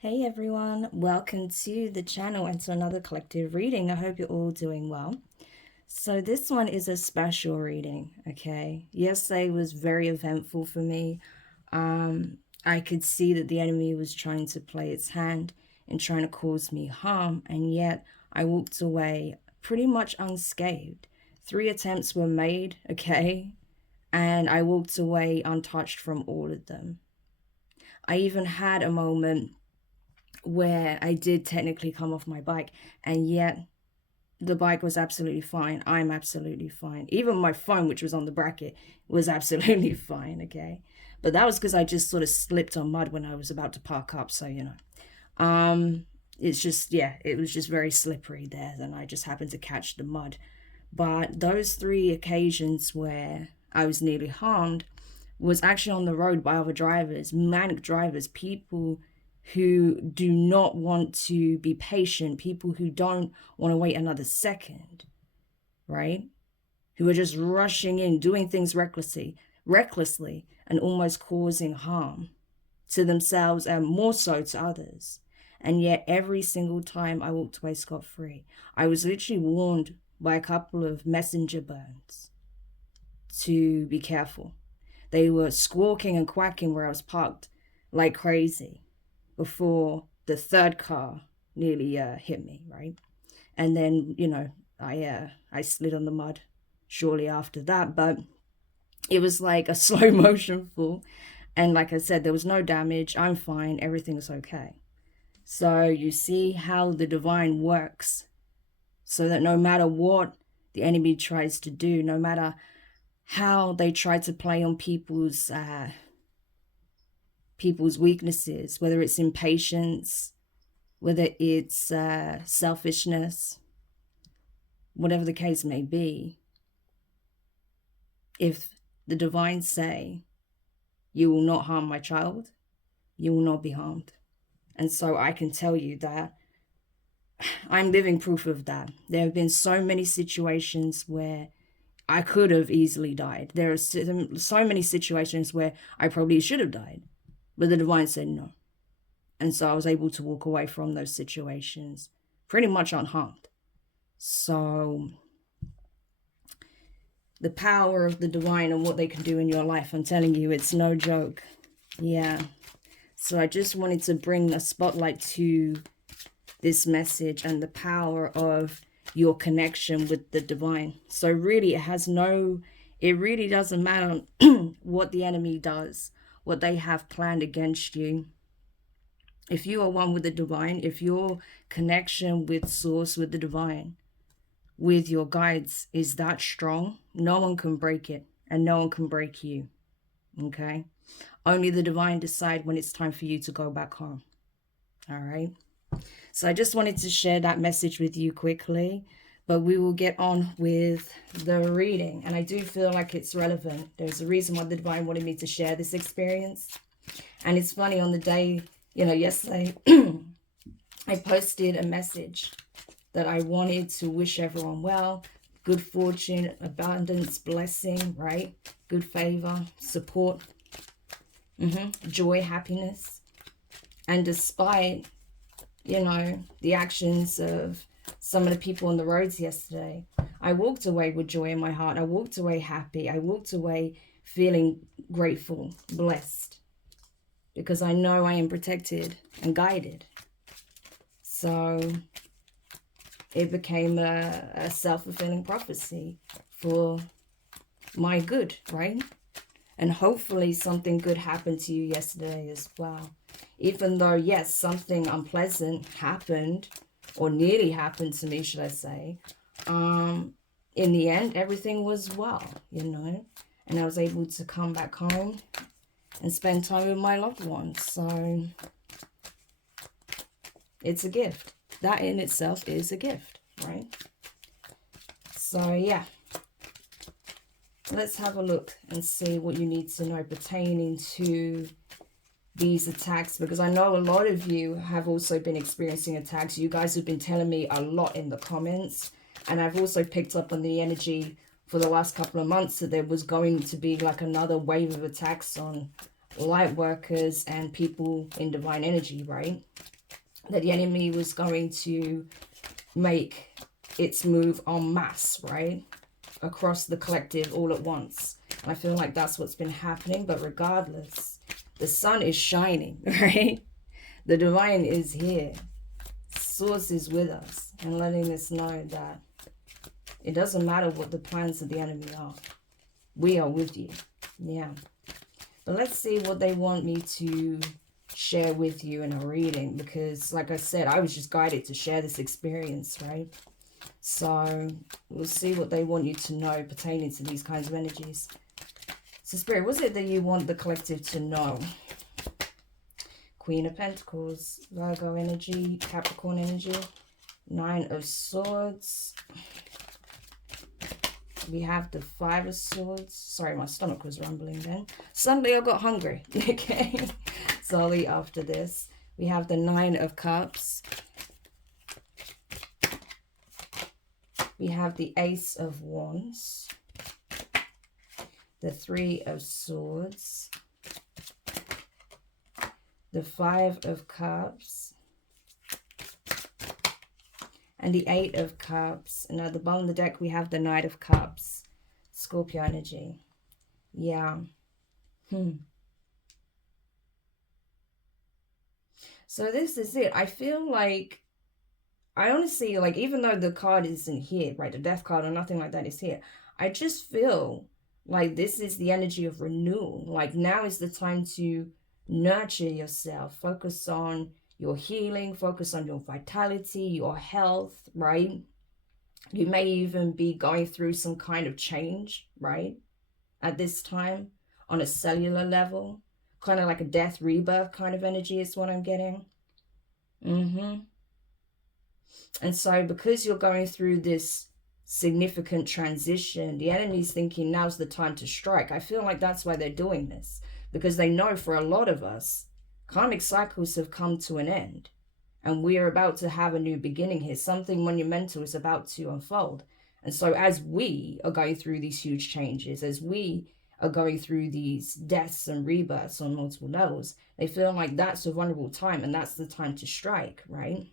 Hey everyone, welcome to the channel and to another collective reading. I hope you're all doing well. So this one is a special reading, okay? Yesterday was very eventful for me. I could see that the enemy was trying to play its hand and trying to cause me harm, and yet I walked away pretty much unscathed. 3 attempts were made, okay? And I walked away untouched from all of them. I even had a moment where I did technically come off my bike, and yet the bike was absolutely fine. I'm absolutely fine. Even my phone, which was on the bracket, was absolutely fine, okay? But that was because I just sort of slipped on mud when I was about to park up, so you know. It's just, yeah, it was just very slippery there, and I just happened to catch the mud. But those 3 occasions where I was nearly harmed was actually on the road by other drivers, manic drivers, people who do not want to be patient, people who don't want to wait another second, right? Who are just rushing in, doing things recklessly, and almost causing harm to themselves and more so to others. And yet, every single time I walked away scot-free, I was literally warned by a couple of messenger birds to be careful. They were squawking and quacking where I was parked like crazy before the 3rd car nearly hit me, right? And then, you know, I slid on the mud shortly after that, but it was like a slow motion fall. And like I said, there was no damage. I'm fine. Everything's okay. So you see how the divine works, so that no matter what the enemy tries to do, no matter how they try to play on people's weaknesses, whether it's impatience, whether it's selfishness, whatever the case may be, if the divine say, you will not harm my child, you will not be harmed. And so I can tell you that I'm living proof of that. There have been so many situations where I could have easily died. There are so many situations where I probably should have died, but the divine said no. And so I was able to walk away from those situations pretty much unharmed. So the power of the divine and what they can do in your life, I'm telling you, it's no joke. Yeah. So I just wanted to bring a spotlight to this message and the power of your connection with the divine. So really, it really doesn't matter what the enemy does, what they have planned against you. If you are one with the divine, if your connection with source, with the divine, with your guides is that strong, no one can break it and no one can break you. Okay? Only the divine decide when it's time for you to go back home. All right? So I just wanted to share that message with you quickly, but we will get on with the reading. And I do feel like it's relevant. There's a reason why the divine wanted me to share this experience. And it's funny, on the day, yesterday, I posted a message that I wanted to wish everyone well, good fortune, abundance, blessing, right? Good favor, support, joy, happiness. And despite, the actions of some of the people on the roads yesterday, I walked away with joy in my heart. I walked away happy. I walked away feeling grateful, blessed, because I know I am protected and guided. So it became a self-fulfilling prophecy for my good, right? And hopefully something good happened to you yesterday as well. Even though, yes, something unpleasant happened, or nearly happened to me, should I say. In the end, everything was well, and I was able to come back home and spend time with my loved ones. So it's a gift. That in itself is a gift, right? So yeah, let's have a look and see what you need to know pertaining to these attacks, because I know a lot of you have also been experiencing attacks. You guys have been telling me a lot in the comments, and I've also picked up on the energy for the last couple of months that there was going to be like another wave of attacks on light workers and people in divine energy, right? That the enemy was going to make its move en masse, right? Across the collective all at once. And I feel like that's what's been happening. But regardless, the sun is shining, right? The divine is here. Source is with us and letting us know that it doesn't matter what the plans of the enemy are. We are with you. Yeah. But let's see what they want me to share with you in a reading. Because like I said, I was just guided to share this experience, right? So we'll see what they want you to know pertaining to these kinds of energies. So Spirit, what is it that you want the collective to know? Queen of Pentacles, Virgo energy, Capricorn energy, Nine of Swords. We have the Five of Swords. Sorry, my stomach was rumbling then. Suddenly I got hungry. Okay. So I'll eat after this. We have the Nine of Cups. We have the Ace of Wands. The Three of Swords. The Five of Cups. And the Eight of Cups. And at the bottom of the deck, we have the Knight of Cups. Scorpio energy. Yeah. So this is it. I feel like, I honestly, like, even though the card isn't here, right, the death card or nothing like that is here, I just feel like this is the energy of renewal. Like, now is the time to nurture yourself. Focus on your healing. Focus on your vitality, your health, right? You may even be going through some kind of change, right? At this time, on a cellular level. Kind of like a death rebirth kind of energy is what I'm getting. And so because you're going through this significant transition, the enemy's thinking now's the time to strike. I feel like that's why they're doing this. Because they know for a lot of us, karmic cycles have come to an end. And we are about to have a new beginning here. Something monumental is about to unfold. And so as we are going through these huge changes, as we are going through these deaths and rebirths on multiple levels, they feel like that's a vulnerable time and that's the time to strike, right?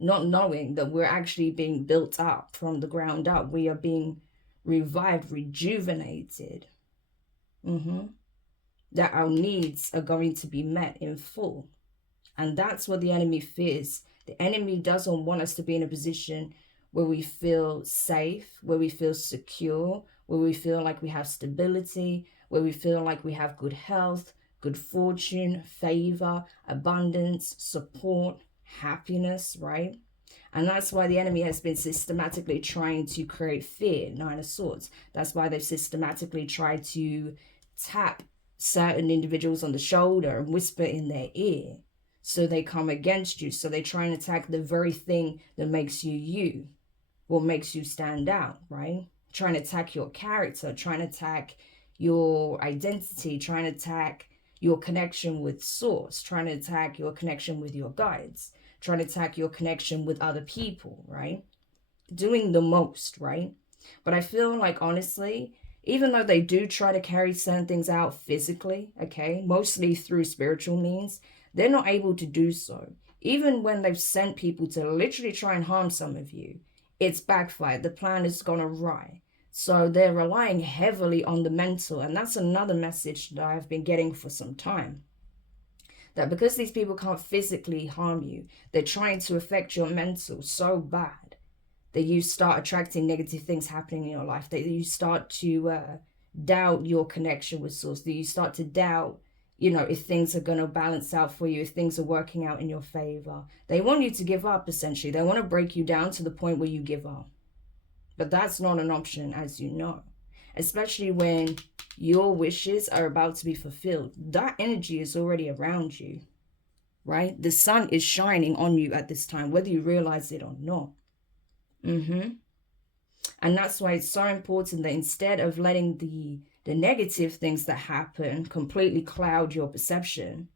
Not knowing that we're actually being built up from the ground up. We are being revived, rejuvenated. That our needs are going to be met in full. And that's what the enemy fears. The enemy doesn't want us to be in a position where we feel safe, where we feel secure, where we feel like we have stability, where we feel like we have good health, good fortune, favor, abundance, support, happiness, right? And that's why the enemy has been systematically trying to create fear, Nine of Swords. That's why they've systematically tried to tap certain individuals on the shoulder and whisper in their ear. So they come against you. So they try and attack the very thing that makes you you, what makes you stand out, right? Trying to attack your character, trying to attack your identity, trying to attack your connection with source, trying to attack your connection with your guides, trying to attack your connection with other people, right? Doing the most, right? But I feel like, honestly, even though they do try to carry certain things out physically, okay, mostly through spiritual means, they're not able to do so. Even when they've sent people to literally try and harm some of you, it's backfired. The plan has gone awry. So they're relying heavily on the mental. And that's another message that I've been getting for some time. That because these people can't physically harm you, they're trying to affect your mental so bad that you start attracting negative things happening in your life, that you start to doubt your connection with source, that you start to doubt, you know, if things are going to balance out for you, if things are working out in your favor. They want you to give up, essentially. They want to break you down to the point where you give up. But that's not an option, as you know, especially when your wishes are about to be fulfilled. That energy is already around you, right? The sun is shining on you at this time, whether you realize it or not. And that's why it's so important that instead of letting the negative things that happen completely cloud your perception,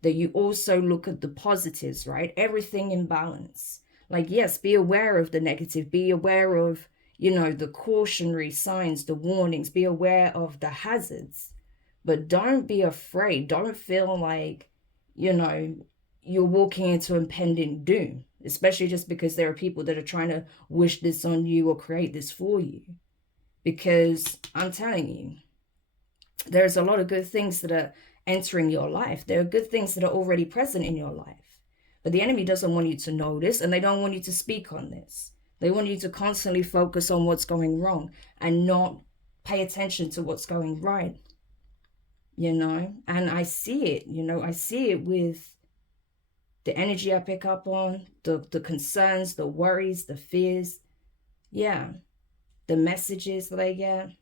that you also look at the positives, right? Everything in balance. Like, yes, be aware of the negative, be aware of, you know, the cautionary signs, the warnings, be aware of the hazards, But don't be afraid. Don't feel like, you know, you're walking into impending doom, especially just because there are people that are trying to wish this on you or create this for you. Because I'm telling you, there's a lot of good things that are entering your life. There are good things that are already present in your life. But the enemy doesn't want you to know this, and they don't want you to speak on this. They want you to constantly focus on what's going wrong and not pay attention to what's going right. And I see it, I see it with the energy I pick up on, the concerns, the worries, the fears, yeah, the messages that I get.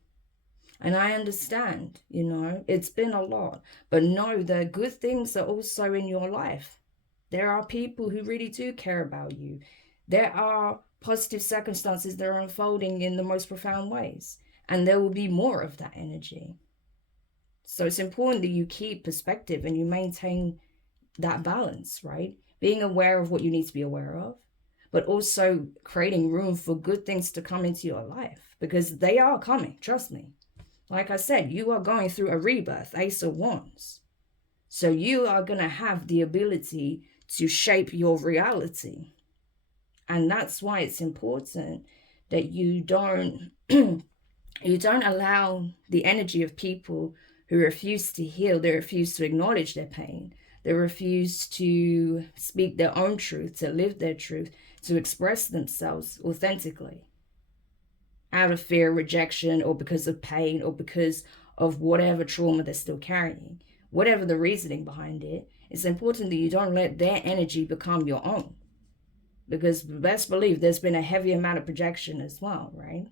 And I understand, it's been a lot. But no, the good things are also in your life. There are people who really do care about you. There are positive circumstances that are unfolding in the most profound ways. And there will be more of that energy. So it's important that you keep perspective and you maintain that balance, right? Being aware of what you need to be aware of, but also creating room for good things to come into your life, because they are coming, trust me. Like I said, you are going through a rebirth, Ace of Wands. So you are going to have the ability to shape your reality. And that's why it's important that you don't allow the energy of people who refuse to heal, they refuse to acknowledge their pain, they refuse to speak their own truth, to live their truth, to express themselves authentically, out of fear, rejection, or because of pain, or because of whatever trauma they're still carrying. Whatever the reasoning behind it, it's important that you don't let their energy become your own. Because best believe there's been a heavy amount of projection as well, right?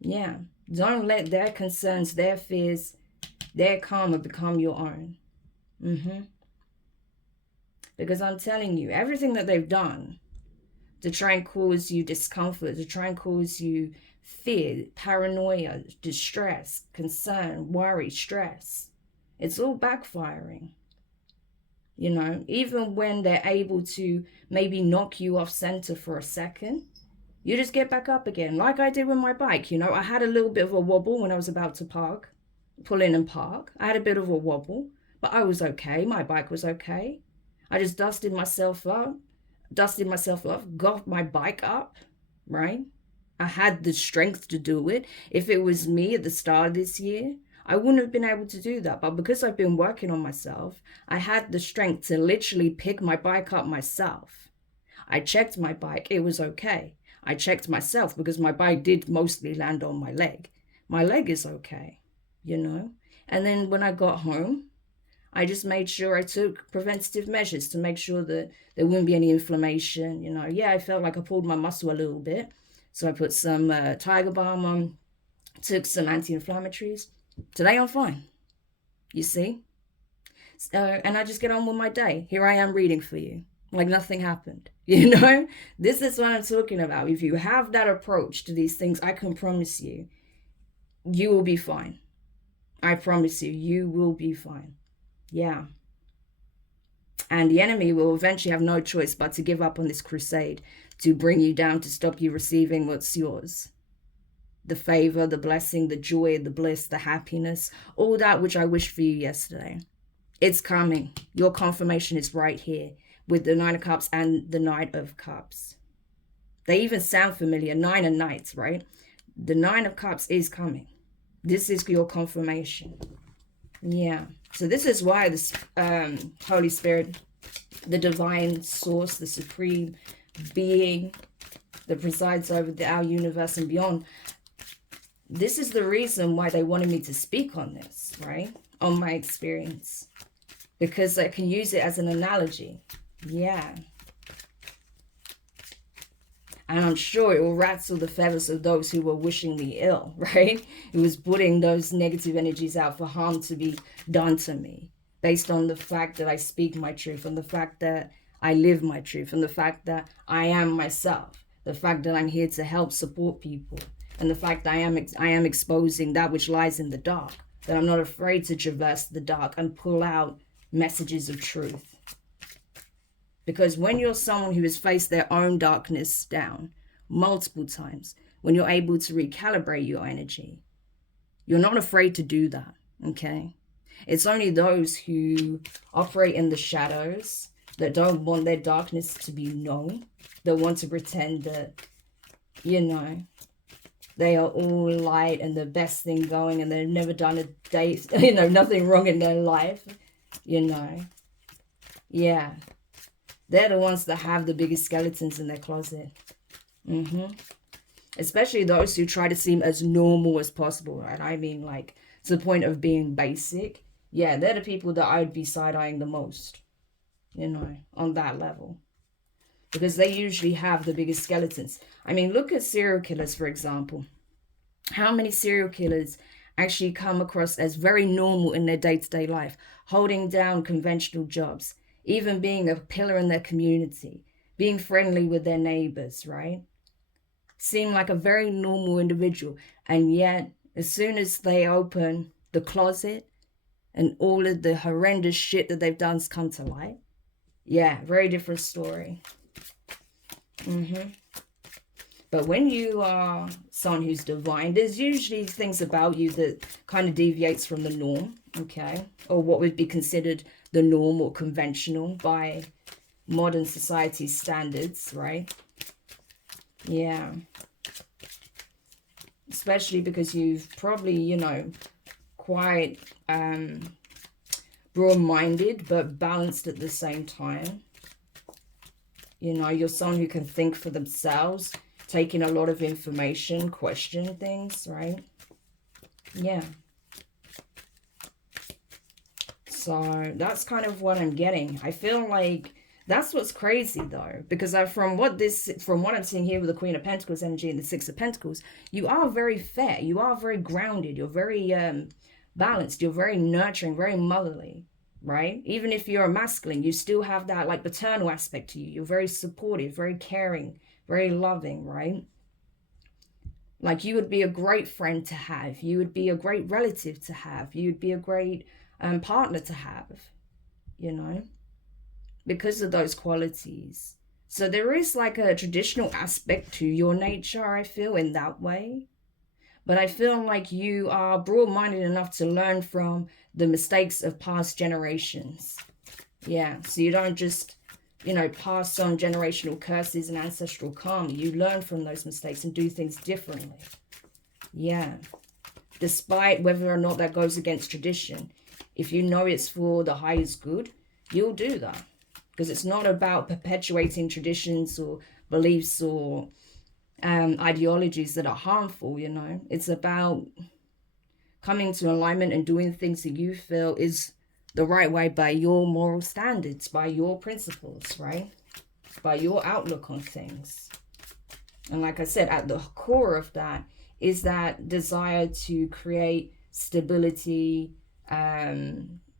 Yeah. Don't let their concerns, their fears, their karma become your own. Because I'm telling you, everything that they've done to try and cause you discomfort, to try and cause you fear, paranoia, distress, concern, worry, stress, it's all backfiring. Even when they're able to maybe knock you off center for a second, you just get back up again. Like I did with my bike, I had a little bit of a wobble when I was about to pull in and park. I had a bit of a wobble, but I was okay. My bike was okay. I just dusted myself off, got my bike up, right? I had the strength to do it. If it was me at the start of this year, I wouldn't have been able to do that. But because I've been working on myself, I had the strength to literally pick my bike up myself. I checked my bike. It was okay. I checked myself because my bike did mostly land on my leg. My leg is okay, And then when I got home, I just made sure I took preventative measures to make sure that there wouldn't be any inflammation. Yeah, I felt like I pulled my muscle a little bit. So I put some Tiger Balm on, took some anti-inflammatories. Today I'm fine, you see? And I just get on with my day. Here I am reading for you, like nothing happened, This is what I'm talking about. If you have that approach to these things, I can promise you, you will be fine. I promise you, you will be fine. Yeah. And the enemy will eventually have no choice but to give up on this crusade to bring you down, to stop you receiving what's yours. The favor, the blessing, the joy, the bliss, the happiness, all that which I wished for you yesterday. It's coming. Your confirmation is right here with the Nine of Cups and the Knight of Cups. They even sound familiar. Nine and Knights, right? The Nine of Cups is coming. This is your confirmation. Yeah. So this is why this Holy Spirit, the divine source, the supreme being that presides over our universe and beyond, this is the reason why they wanted me to speak on this, right? On my experience. Because I can use it as an analogy. Yeah. And I'm sure it will rattle the feathers of those who were wishing me ill, right? It was putting those negative energies out for harm to be done to me, based on the fact that I speak my truth, and the fact that I live my truth, and the fact that I am myself, the fact that I'm here to help support people, and the fact that I am exposing that which lies in the dark, that I'm not afraid to traverse the dark and pull out messages of truth. Because when you're someone who has faced their own darkness down multiple times, when you're able to recalibrate your energy, you're not afraid to do that. Okay. It's only those who operate in the shadows, that don't want their darkness to be known, that want to pretend that, you know, they are all light and the best thing going and they've never done a day, you know, nothing wrong in their life, you know. Yeah. They're the ones that have the biggest skeletons in their closet. Especially those who try to seem as normal as possible, right? I mean, like, to the point of being basic. Yeah, they're the people that I'd be side-eyeing the most, you know, on that level. Because they usually have the biggest skeletons. I mean, look at serial killers, for example. How many serial killers actually come across as very normal in their day-to-day life, holding down conventional jobs, even being a pillar in their community, being friendly with their neighbors, right? Seem like a very normal individual, and yet as soon as they open the closet and all of the horrendous shit that they've done come to light, yeah, very different story. But when you are someone who's divine, there's usually things about you that kind of deviates from the norm, okay? Or what would be considered the norm or conventional by modern society's standards, right? Yeah. Especially because you've probably, you know, quite broad-minded but balanced at the same time. You know, you're someone who can think for themselves, take in a lot of information, question things, right? Yeah. So that's kind of what I'm getting. I feel like that's what's crazy though, because from what I'm seeing here with the Queen of Pentacles energy and the Six of Pentacles, you are very fair, you are very grounded, you're very balanced, you're very nurturing, very motherly, right? Even if you're a masculine, you still have that like paternal aspect to you. You're very supportive, very caring, very loving, right? Like you would be a great friend to have, you would be a great relative to have, you would be a great partner to have, you know, because of those qualities. So there is like a traditional aspect to your nature, I feel, in that way. But I feel like you are broad-minded enough to learn from the mistakes of past generations. Yeah, so you don't just, you know, pass on generational curses and ancestral karma. You learn from those mistakes and do things differently. Yeah. Despite whether or not that goes against tradition. If you know it's for the highest good, you'll do that. Because it's not about perpetuating traditions or beliefs or ideologies that are harmful, you know. It's about coming to alignment and doing things that you feel is the right way by your moral standards, by your principles, right? By your outlook on things. And like I said, at the core of that is that desire to create stability,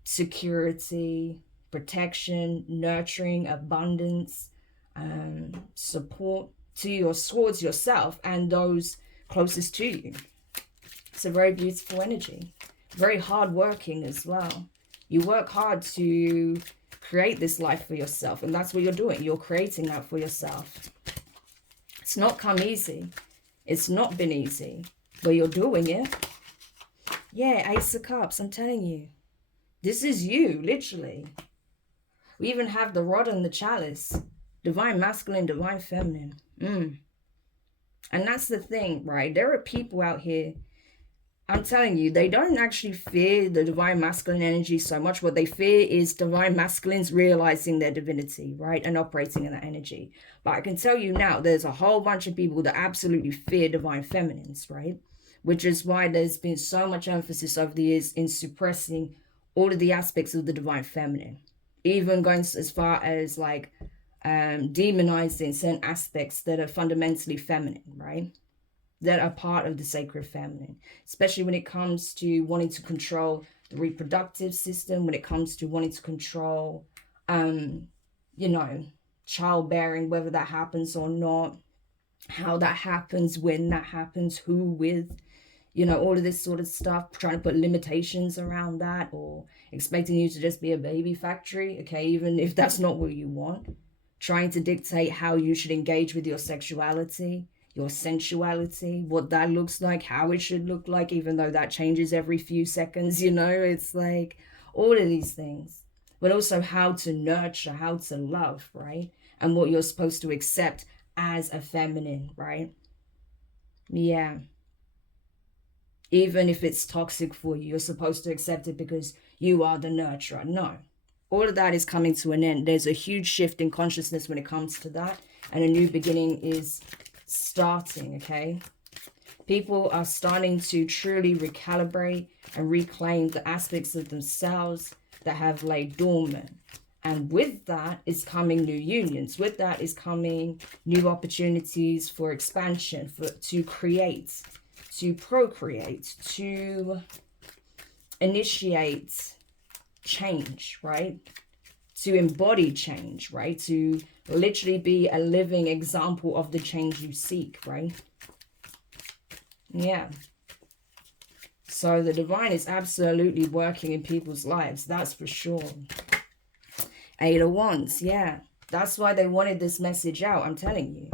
security, protection, nurturing, abundance, support towards yourself and those closest to you. It's a very beautiful energy, very hardworking as well. You work hard to create this life for yourself, and that's what you're doing. You're creating that for yourself. It's not come easy. It's not been easy, but you're doing it. Yeah, Ace of Cups, I'm telling you. This is you, literally. We even have the rod and the chalice. Divine masculine, divine feminine. And that's the thing, right? There are people out here, I'm telling you, they don't actually fear the divine masculine energy so much. What they fear is divine masculines realizing their divinity, right? And operating in that energy. But I can tell you now, there's a whole bunch of people that absolutely fear divine feminines, right? Which is why there's been so much emphasis over the years in suppressing all of the aspects of the divine feminine. Even going as far as like demonizing certain aspects that are fundamentally feminine, right? That are part of the sacred feminine, especially when it comes to wanting to control the reproductive system, when it comes to wanting to control, you know, childbearing, whether that happens or not, how that happens, when that happens, who with, you know, all of this sort of stuff, trying to put limitations around that or expecting you to just be a baby factory, okay, even if that's not what you want, trying to dictate how you should engage with your sexuality. your sensuality, what that looks like, how it should look like, even though that changes every few seconds, you know, it's like all of these things. But also how to nurture, how to love, right? And what you're supposed to accept as a feminine, right? Yeah. Even if it's toxic for you, you're supposed to accept it because you are the nurturer. No. All of that is coming to an end. There's a huge shift in consciousness when it comes to that. And a new beginning is starting, okay? People are starting to truly recalibrate and reclaim the aspects of themselves that have laid dormant. And with that is coming new unions. With that is coming new opportunities for expansion, to create, to procreate, to initiate change, right? To embody change, right? To literally be a living example of the change you seek, right? Yeah. So the divine is absolutely working in people's lives, that's for sure. 8 of Wands, yeah. That's why they wanted this message out, I'm telling you.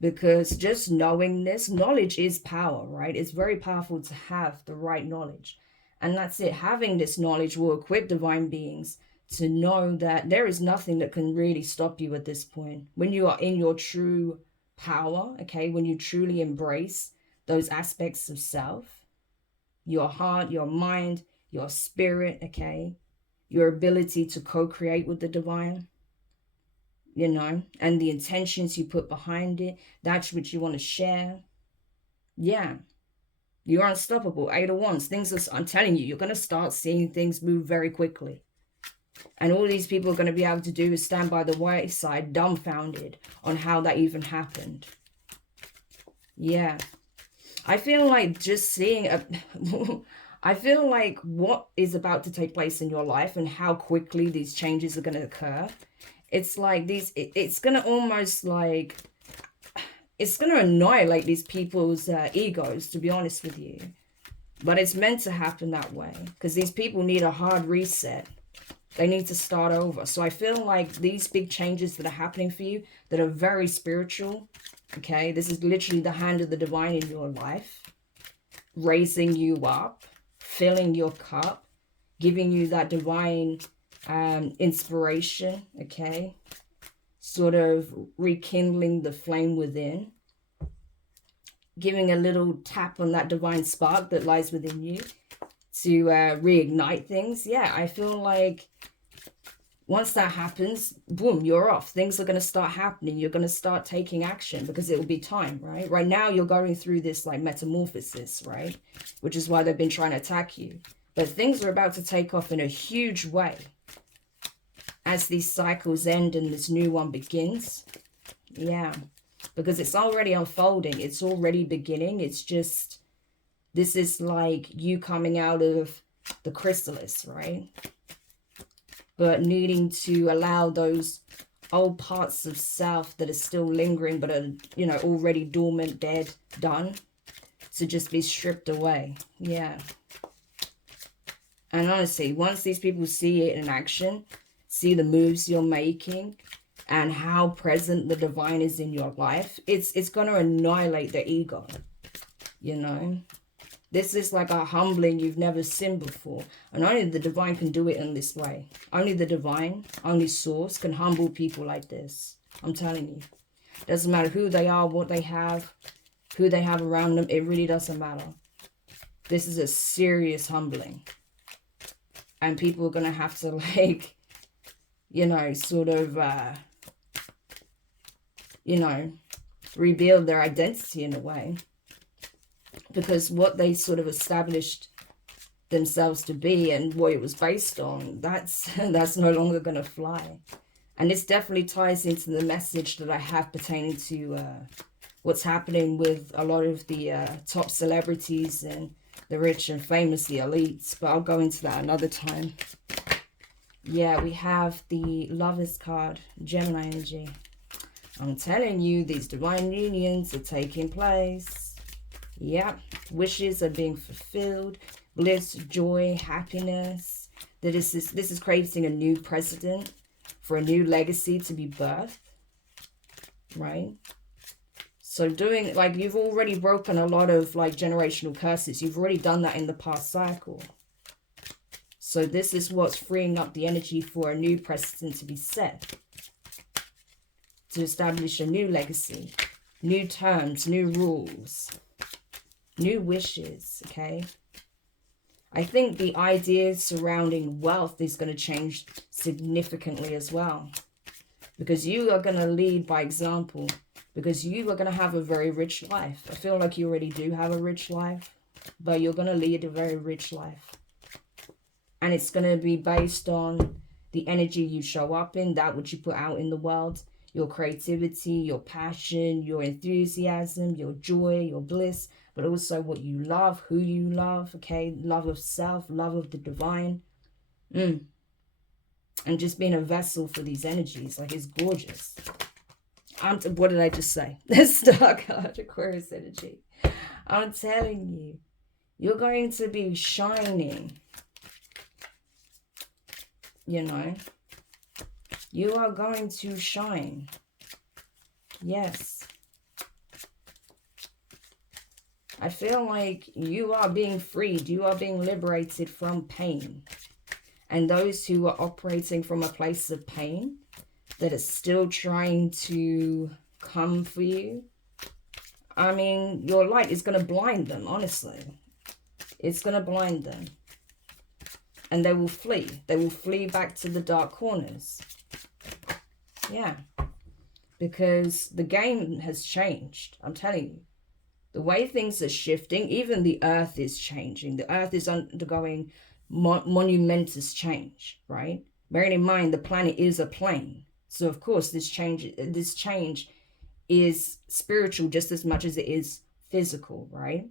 Because just knowing this, knowledge is power, right? It's very powerful to have the right knowledge. And that's it. Having this knowledge will equip divine beings to know that there is nothing that can really stop you at this point. When you are in your true power, okay, when you truly embrace those aspects of self, your heart, your mind, your spirit, okay, your ability to co-create with the divine, you know, and the intentions you put behind it, that's what you want to share. Yeah, you're unstoppable. 8 of Wands, things are, I'm telling you, you're going to start seeing things move very quickly. And all these people are going to be able to do is stand by the wayside, dumbfounded on how that even happened. Yeah. I feel like just seeing I feel like what is about to take place in your life and how quickly these changes are going to occur. It's like it's going to almost like, it's going to annihilate these people's egos, to be honest with you. But it's meant to happen that way because these people need a hard reset. They need to start over. So I feel like these big changes that are happening for you that are very spiritual, okay, this is literally the hand of the divine in your life, raising you up, filling your cup, giving you that divine inspiration, okay, sort of rekindling the flame within, giving a little tap on that divine spark that lies within you to reignite things. Yeah, I feel like once that happens, boom, you're off. Things are going to start happening. You're going to start taking action because it will be time, right? Right now, you're going through this like metamorphosis, right? Which is why they've been trying to attack you. But things are about to take off in a huge way as these cycles end and this new one begins. Yeah, because it's already unfolding. It's already beginning. It's just, this is like you coming out of the chrysalis, right? But needing to allow those old parts of self that are still lingering but are, you know, already dormant, dead, done, to just be stripped away. Yeah. And honestly, once these people see it in action, see the moves you're making and how present the divine is in your life, it's going to annihilate the ego, you know. This is like a humbling you've never seen before. And only the divine can do it in this way. Only the divine, only source can humble people like this. I'm telling you. Doesn't matter who they are, what they have, who they have around them. It really doesn't matter. This is a serious humbling. And people are going to have to like, you know, sort of, you know, rebuild their identity in a way. Because what they sort of established themselves to be and what it was based on, that's no longer going to fly. And this definitely ties into the message that I have pertaining to what's happening with a lot of the top celebrities and the rich and famous, the elites. But I'll go into that another time. Yeah, we have the Lovers card, Gemini energy. I'm telling you, these divine unions are taking place. Yeah, wishes are being fulfilled, bliss, joy, happiness. This is creating a new precedent for a new legacy to be birthed, right? So doing, like, you've already broken a lot of, like, generational curses. You've already done that in the past cycle. So this is what's freeing up the energy for a new precedent to be set. To establish a new legacy. New terms, new rules. New wishes, okay? I think the ideas surrounding wealth is going to change significantly as well. Because you are going to lead by example. Because you are going to have a very rich life. I feel like you already do have a rich life. But you're going to lead a very rich life. And it's going to be based on the energy you show up in. That which you put out in the world. Your creativity, your passion, your enthusiasm, your joy, your bliss. But also what you love, who you love, okay? Love of self, love of the divine. And just being a vessel for these energies. Like, it's gorgeous. What did I just say? The Star card, Aquarius energy. I'm telling you, you're going to be shining. You know. You are going to shine. Yes. I feel like you are being freed. You are being liberated from pain. And those who are operating from a place of pain, that is still trying to come for you, I mean, your light is going to blind them, honestly. It's going to blind them. And they will flee. They will flee back to the dark corners. Yeah. Because the game has changed. I'm telling you. The way things are shifting, even the earth is changing. The earth is undergoing monumentous change, right? Bearing in mind, the planet is a plane. So, of course, this change is spiritual just as much as it is physical, right?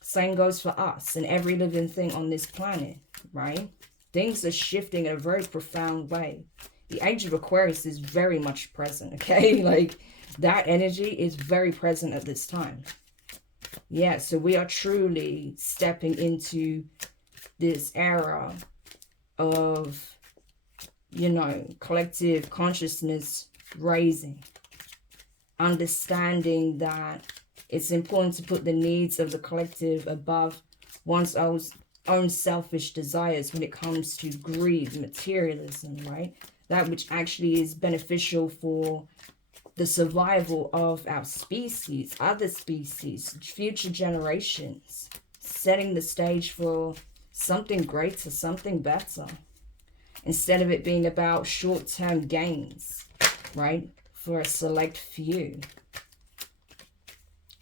Same goes for us and every living thing on this planet, right? Things are shifting in a very profound way. The age of Aquarius is very much present, okay? Like, that energy is very present at this time. Yeah, so we are truly stepping into this era of, you know, collective consciousness raising. Understanding that it's important to put the needs of the collective above one's own selfish desires when it comes to greed, materialism, right? That which actually is beneficial for the survival of our species, other species, future generations, setting the stage for something greater, something better, instead of it being about short-term gains, right, for a select few.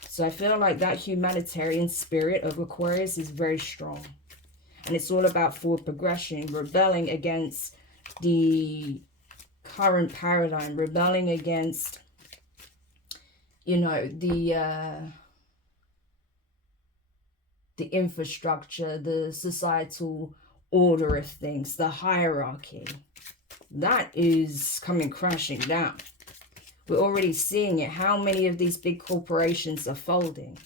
So I feel like that humanitarian spirit of Aquarius is very strong, and it's all about forward progression, rebelling against the current paradigm, rebelling against, you know, the infrastructure, the societal order of things, the hierarchy. That is coming crashing down. We're already seeing it. How many of these big corporations are folding,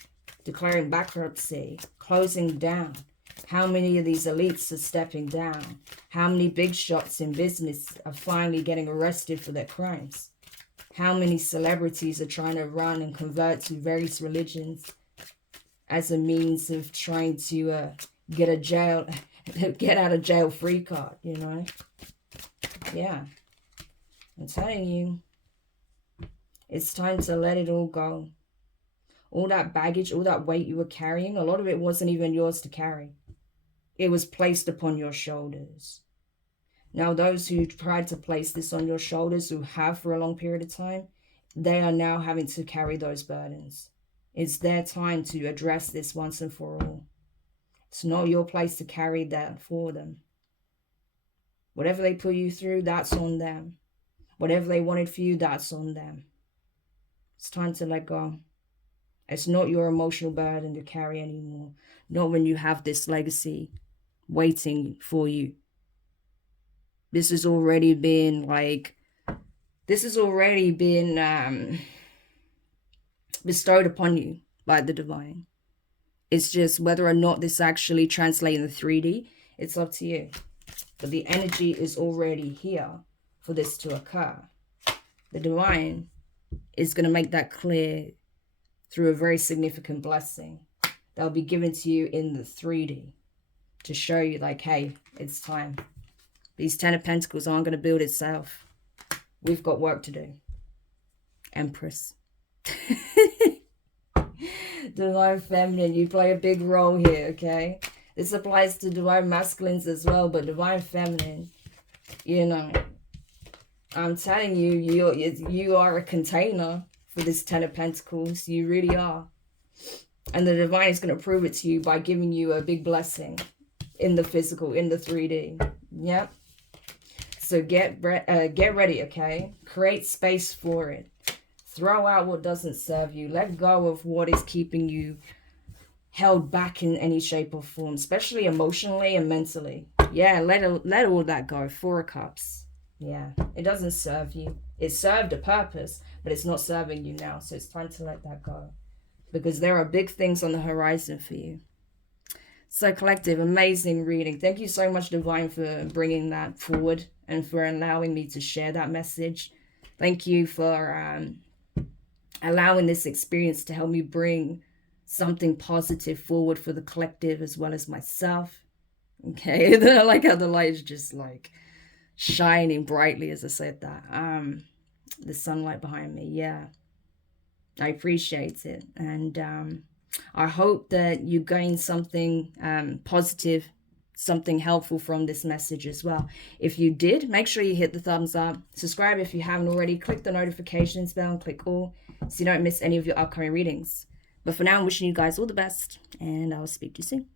declaring bankruptcy, closing down? How many of these elites are stepping down? How many big shots in business are finally getting arrested for their crimes? How many celebrities are trying to run and convert to various religions as a means of trying to get out of jail free card, you know? Yeah. I'm telling you, it's time to let it all go. All that baggage, all that weight you were carrying, a lot of it wasn't even yours to carry. It was placed upon your shoulders. Now, those who tried to place this on your shoulders, who have for a long period of time, they are now having to carry those burdens. It's their time to address this once and for all. It's not your place to carry that for them. Whatever they put you through, that's on them. Whatever they wanted for you, that's on them. It's time to let go. It's not your emotional burden to carry anymore. Not when you have this legacy waiting for you. This has already been bestowed upon you by the divine. It's just whether or not this actually translates in the 3D, it's up to you. But the energy is already here for this to occur. The divine is going to make that clear through a very significant blessing that'll be given to you in the 3D to show you like, hey, it's time. These 10 of Pentacles aren't going to build itself. We've got work to do. Empress. Divine Feminine, you play a big role here, okay? This applies to Divine Masculines as well, but Divine Feminine, you know, I'm telling you, you are a container for this 10 of Pentacles. You really are. And the Divine is going to prove it to you by giving you a big blessing in the physical, in the 3D. Yep. So get ready, okay? Create space for it. Throw out what doesn't serve you. Let go of what is keeping you held back in any shape or form, especially emotionally and mentally. Yeah, let all that go. 4 of Cups. Yeah, it doesn't serve you. It served a purpose, but it's not serving you now. So it's time to let that go, because there are big things on the horizon for you. So collective, amazing reading. Thank you so much, Divine, for bringing that forward and for allowing me to share that message. Thank you for allowing this experience to help me bring something positive forward for the collective as well as myself. Okay, I like how the light is just like shining brightly as I said that. The sunlight behind me, yeah. I appreciate it. And I hope that you gain something positive, something helpful from this message as well. If you did, make sure you hit the thumbs up. Subscribe if you haven't already. Click the notifications bell and click all so you don't miss any of your upcoming readings. But for now, I'm wishing you guys all the best, and I'll speak to you soon.